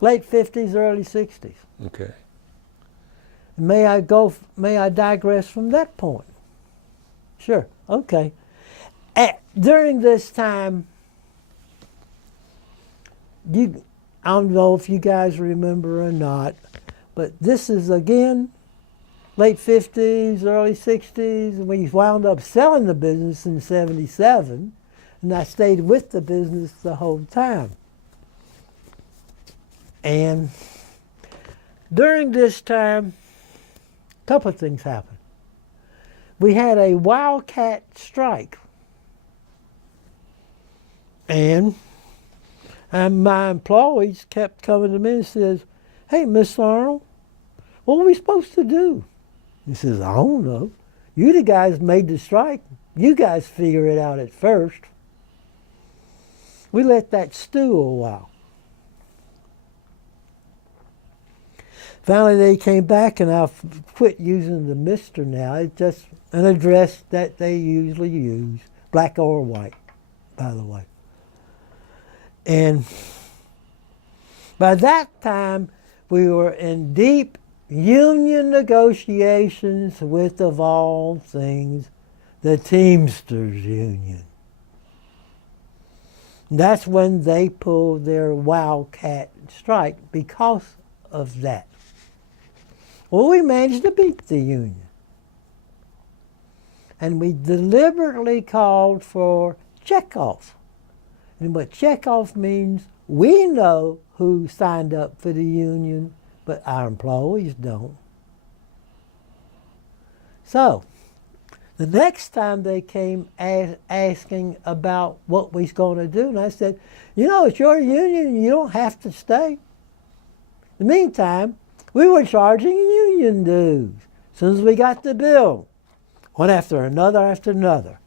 late 50s, early 60s. Okay. May I digress from that point? Sure. Okay. During this time, I don't know if you guys remember or not, but this is again late 50s, early 60s, and we wound up selling the business in 77, and I stayed with the business the whole time. And during this time, a couple of things happened. We had a wildcat strike, and And my employees kept coming to me and says, "Hey, Miss Arnold, what are we supposed to do?" He says, "I don't know. You the guys made the strike. You guys figure it out at first." We let that stew a while. Finally, they came back, and I quit using the Mr. now. It's just an address that they usually use, black or white, by the way. And by that time, we were in deep union negotiations with, of all things, the Teamsters Union. That's when they pulled their wildcat strike because of that. Well, we managed to beat the union. And we deliberately called for checkoff. And what checkoff means, we know who signed up for the union, but our employees don't. So, the next time they came asking about what we was going to do, and I said, "You know, it's your union, you don't have to stay." In the meantime, we were charging union dues. As soon as we got the bill, one after another.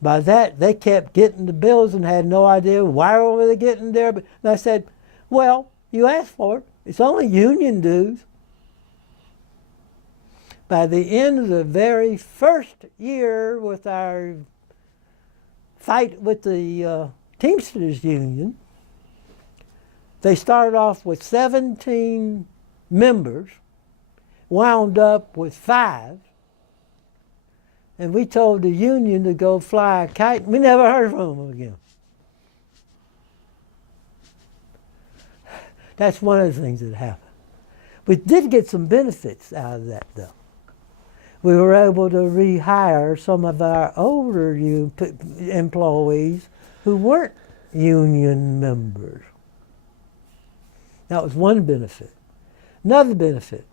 By that, they kept getting the bills and had no idea why were they getting there. And I said, "Well, you asked for it. It's only union dues." By the end of the very first year with our fight with the Teamsters Union, they started off with 17 members, wound up with 5, and we told the union to go fly a kite, and we never heard from them again. That's one of the things that happened. We did get some benefits out of that, though. We were able to rehire some of our older employees who weren't union members. That was one benefit. Another benefit.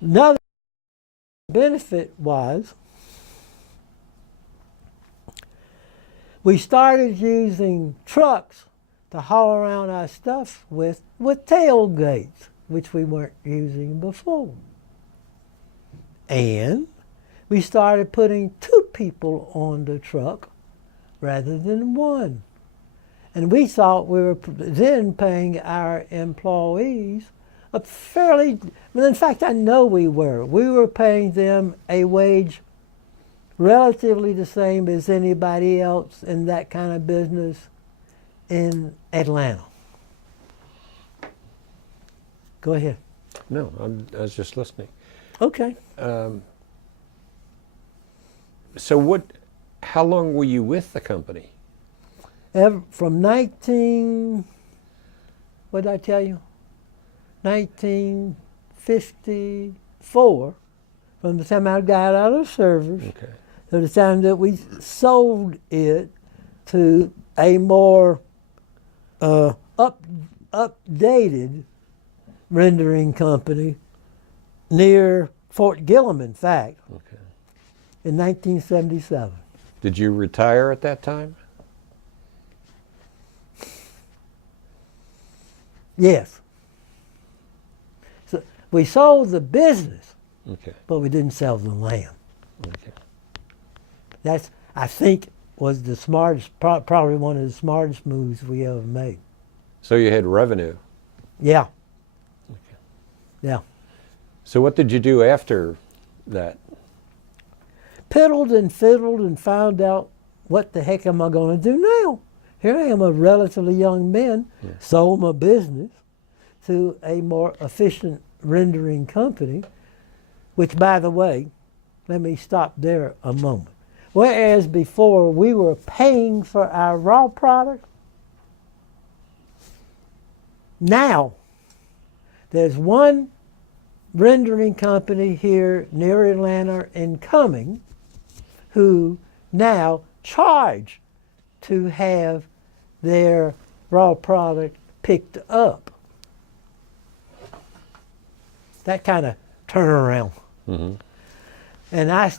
Another benefit was we started using trucks to haul around our stuff with tailgates, which we weren't using before. And we started putting 2 people on the truck rather than 1. And we thought we were then paying our employees a fairly, well, in fact, I know we were. We were paying them a wage relatively the same as anybody else in that kind of business in Atlanta. Go ahead. No, I was just listening. Okay. So how long were you with the company? From what did I tell you? 1954, from the time I got out of service, Okay. to the time that we sold it to a more updated rendering company near Fort Gillem, in fact, Okay. in 1977. Did you retire at that time? Yes. So we sold the business, Okay. but we didn't sell the land. Okay. That's, I think, was the smartest, probably one of the smartest moves we ever made. So you had revenue. Yeah. Okay. Yeah. So what did you do after that? Piddled and fiddled and found out, what the heck am I going to do now? Here I am, a relatively young man, sold my business to a more efficient rendering company, which, by the way, let me stop there a moment. Whereas before we were paying for our raw product, now there's one rendering company here near Atlanta in Cumming who now charge to have their raw product picked up. That kind of turnaround. Mm-hmm. And I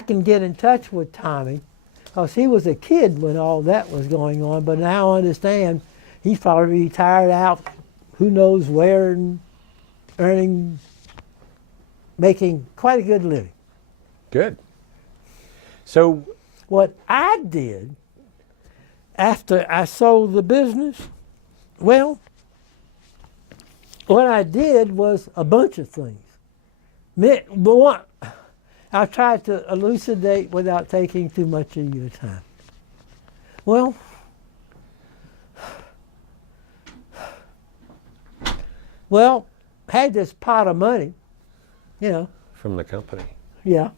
can get in touch with Tommy, because he was a kid when all that was going on. But now I understand he's probably retired out, who knows where, and making quite a good living. Good. So, What I did after I sold the business, well, what I did was a bunch of things. But one, I'll try to elucidate without taking too much of your time. Well, had this pot of money, from the company. Yeah.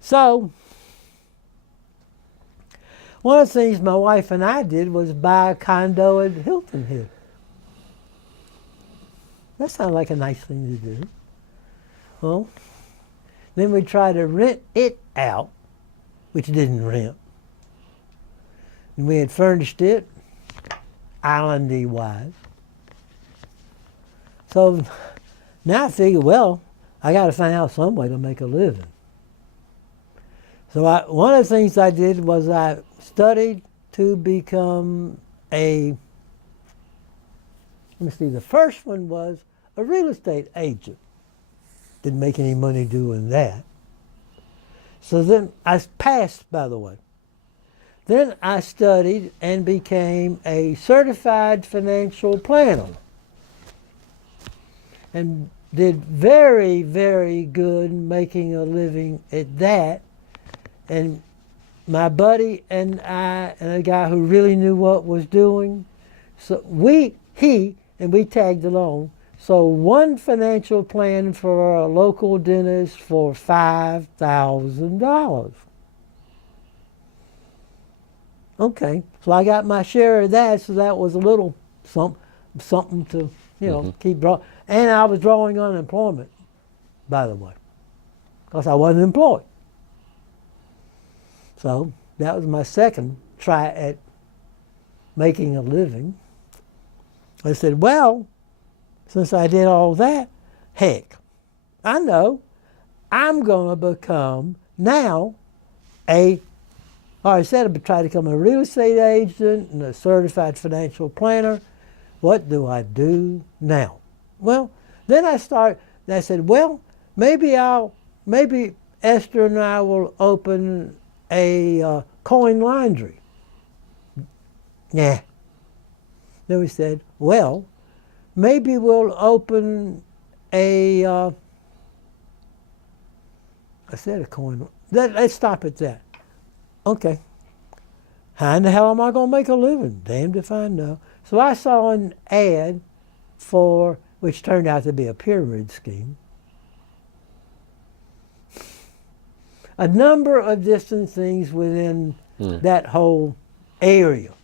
So, one of the things my wife and I did was buy a condo at Hilton Head. That sounded like a nice thing to do. Well, then we tried to rent it out, which didn't rent. And we had furnished it, islandy wise. So now I figured, well, I got to find out some way to make a living. So one of the things I did was I studied to become the first one was a real estate agent. Didn't make any money doing that. So then I passed, by the way. Then I studied and became a certified financial planner. And did very, very good making a living at that. And my buddy and I, and a guy who really knew what was doing, so we tagged along. So one financial plan for a local dentist for $5,000. Okay, so I got my share of that, so that was a little something to, keep drawing. And I was drawing unemployment, by the way, because I wasn't employed. So that was my second try at making a living. I said, well, since I did all that, heck, I know I'm going to become now I said I'd try to become a real estate agent and a certified financial planner. What do I do now? Well, then I said, well, maybe Esther and I will open a coin laundry. Nah. Then we said, well, maybe we'll open a coin. Let's stop at that. Okay. How in the hell am I going to make a living? Damned if I know. So I saw an ad which turned out to be a pyramid scheme. A number of different things within that whole area.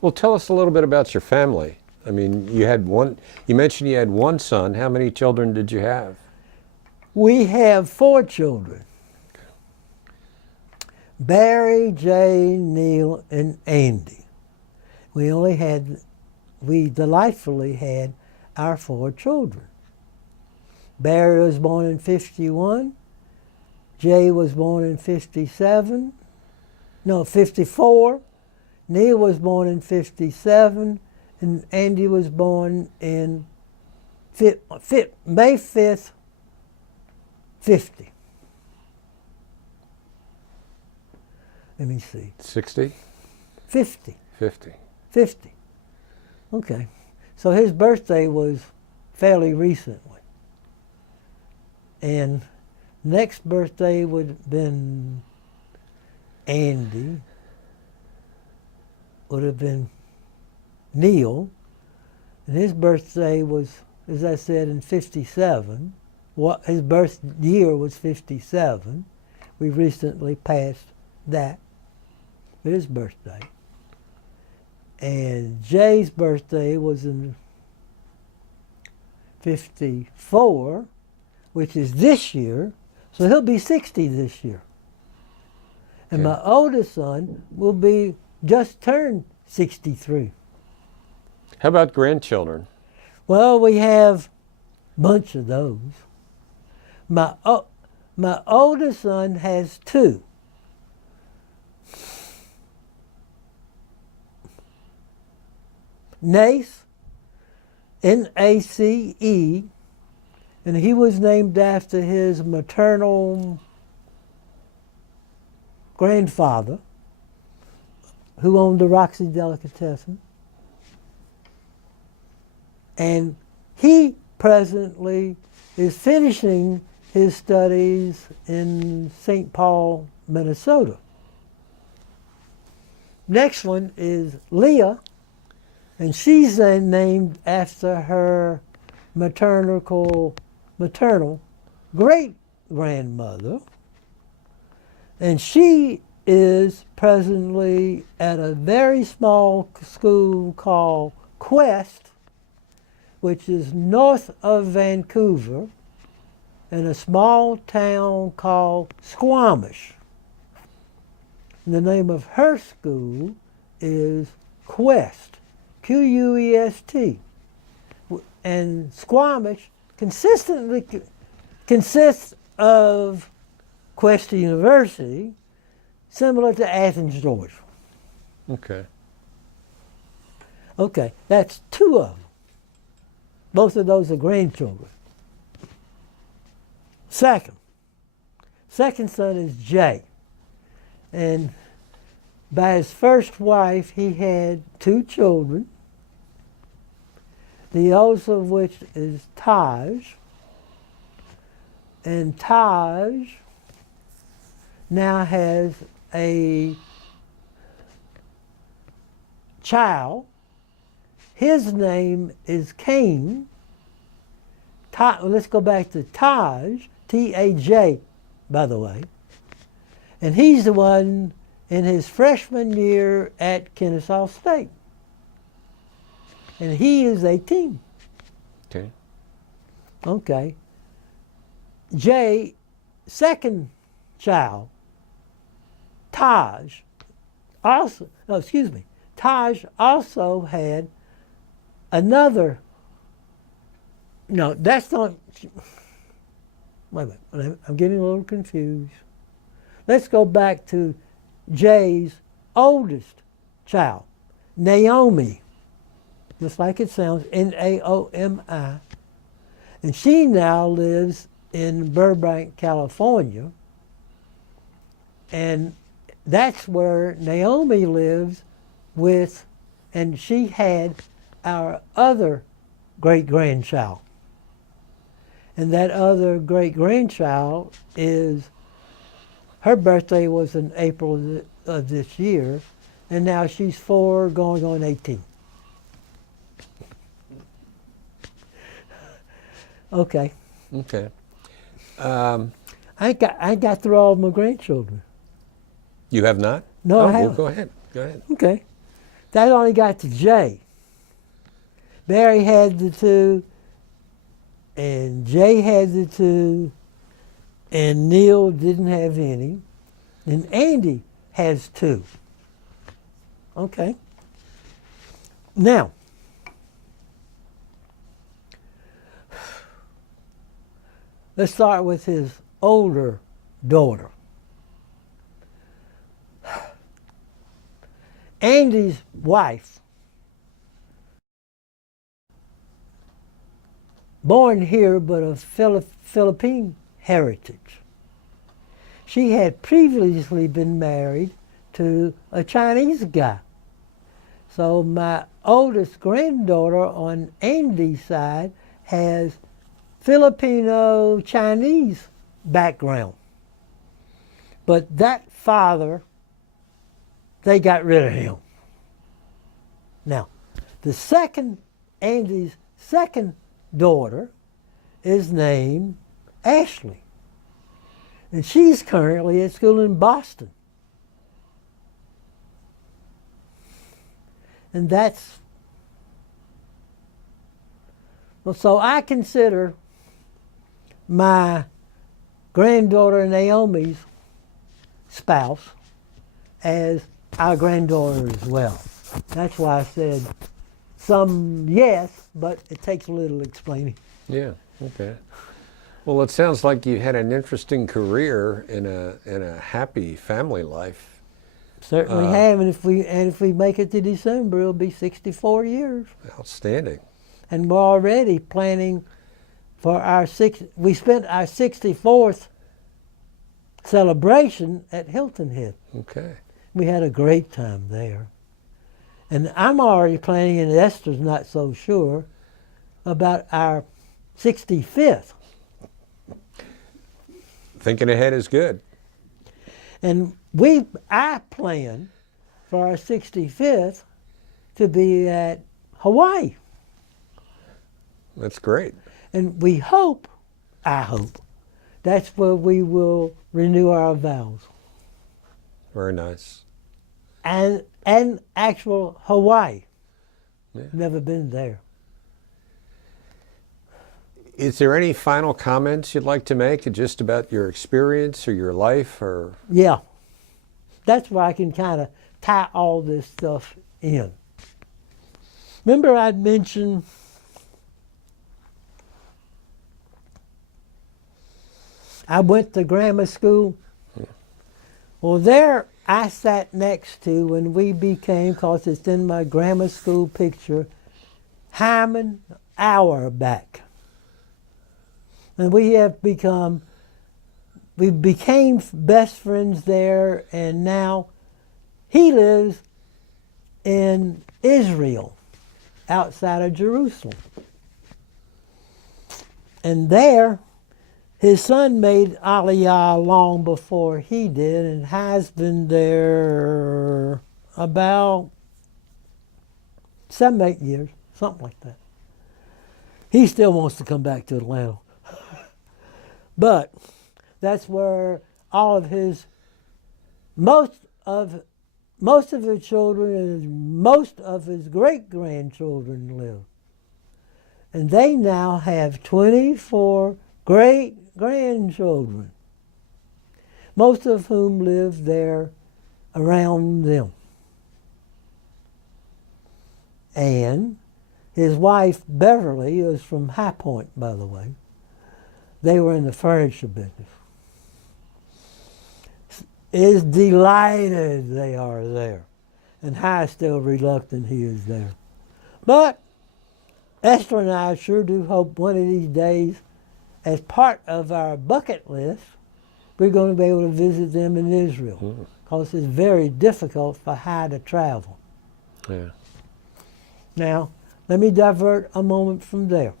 Well, tell us a little bit about your family. I mean, you mentioned you had one son. How many children did you have? We have 4 children. Barry, Jay, Neil, and Andy. We delightfully had our 4 children. Barry was born in 51. Jay was born in 54. Neil was born in 57. And Andy was born in May 5th, 50. Let me see. 60? 50. 50. 50. Okay. So his birthday was fairly recently. And next birthday would have been Andy. Would have been Neil. And his birthday was, as I said, in 57. His birth year was 57. We recently passed that. His birthday. And Jay's birthday was in 54, which is this year, so he'll be 60 this year. And my oldest son will be just turned 63. How about grandchildren? Well, we have a bunch of those. My oldest son has two. Nace, N-A-C-E, and he was named after his maternal grandfather, who owned the Roxy Delicatessen. And he presently is finishing his studies in St. Paul, Minnesota. Next one is Leah, and she's named after her maternal great-grandmother. And she is presently at a very small school called Quest, which is north of Vancouver, in a small town called Squamish. And the name of her school is Quest, Q-U-E-S-T. And Squamish consistently consists of Quest University, similar to Athens, Georgia. Okay. Okay, that's two of them. Both of those are grandchildren. Second son is Jay. And by his first wife, he had two children, the oldest of which is Taj. And Taj now has a child. His name is Cain. Let's go back to Taj, T-A-J, by the way. And he's the one in his freshman year at Kennesaw State. And he is 18. Okay. Okay. Jay, second child, Taj, Taj also had another, no, that's not, wait a minute, I'm getting a little confused. Let's go back to Jay's oldest child, Naomi, just like it sounds, N-A-O-M-I. And she now lives in Burbank, California. And that's where Naomi lives with, and she had our other great-grandchild. And that other great-grandchild is, her birthday was in April of this year, and now she's 4 going on 18. Okay. Okay. I got through all of my grandchildren. You have not? No, I well, haven't. go ahead. Go ahead. Okay. That only got to Jay. Barry had the 2, and Jay had the 2, and Neil didn't have any, and Andy has 2. Okay. Now, let's start with his older daughter. Andy's wife, born here but of Philippine heritage. She had previously been married to a Chinese guy. So my oldest granddaughter on Andy's side has Filipino Chinese background. But that father, they got rid of him. Now, Andy's second daughter is named Ashley. And she's currently at school in Boston. And that's, well, so I consider my granddaughter Naomi's spouse as our granddaughter as well. That's why I said some yes, but it takes a little explaining. Yeah, okay. Well, it sounds like you had an interesting career in a happy family life. Certainly have, and if we make it to December, it'll be 64 years. Outstanding. And we're already planning for we spent our 64th celebration at Hilton Head. Okay. We had a great time there. And I'm already planning, and Esther's not so sure, about our 65th. Thinking ahead is good. And I plan for our 65th to be at Hawaii. That's great. And I hope, that's where we will renew our vows. Very nice. And actual Hawaii. Yeah. Never been there. Is there any final comments you'd like to make just about your experience or your life or? Yeah. That's where I can kind of tie all this stuff in. Remember I'd mentioned I went to grammar school? Well, there I sat next to when we became, because it's in my grammar school picture, Hyman Auerbach. And we became best friends there, and now he lives in Israel, outside of Jerusalem. And there, his son made Aliyah long before he did, and has been there about 7, 8 years, something like that. He still wants to come back to Atlanta. But that's where all of most of his children and most of his great-grandchildren live. And they now have 24 great-grandchildren, most of whom live there around them. And his wife, Beverly, is from High Point, by the way. They were in the furniture business. Is delighted they are there. And High's still reluctant he is there. But Esther and I sure do hope one of these days, as part of our bucket list, we're going to be able to visit them in Israel. Because it's very difficult for High to travel. Yeah. Now, let me divert a moment from there.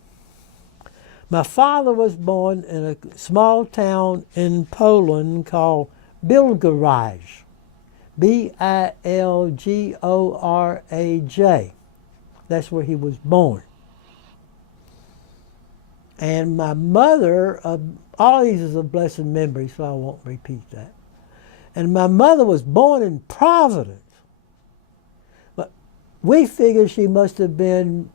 My father was born in a small town in Poland called Bilgoraj, Bilgoraj. That's where he was born. And my mother, all these is a blessed memory, so I won't repeat that. And my mother was born in Providence. But we figure she must have been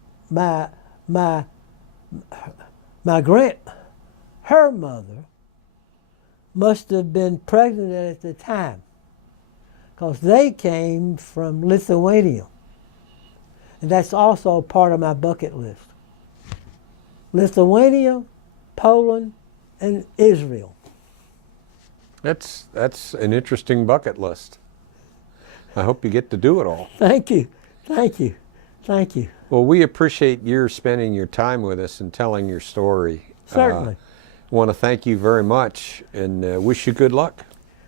her mother must have been pregnant at the time, because they came from Lithuania. And that's also part of my bucket list. Lithuania, Poland, and Israel. That's an interesting bucket list. I hope you get to do it all. Thank you. Thank you. Thank you. Well, we appreciate your spending your time with us and telling your story. Certainly. I want to thank you very much and wish you good luck.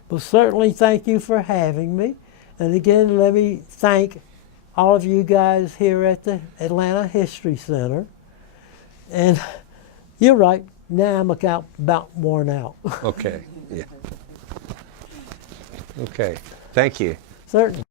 Well, certainly thank you for having me. And again, let me thank all of you guys here at the Atlanta History Center. And you're right, now I'm about worn out. Okay, yeah. Okay, thank you. Certainly.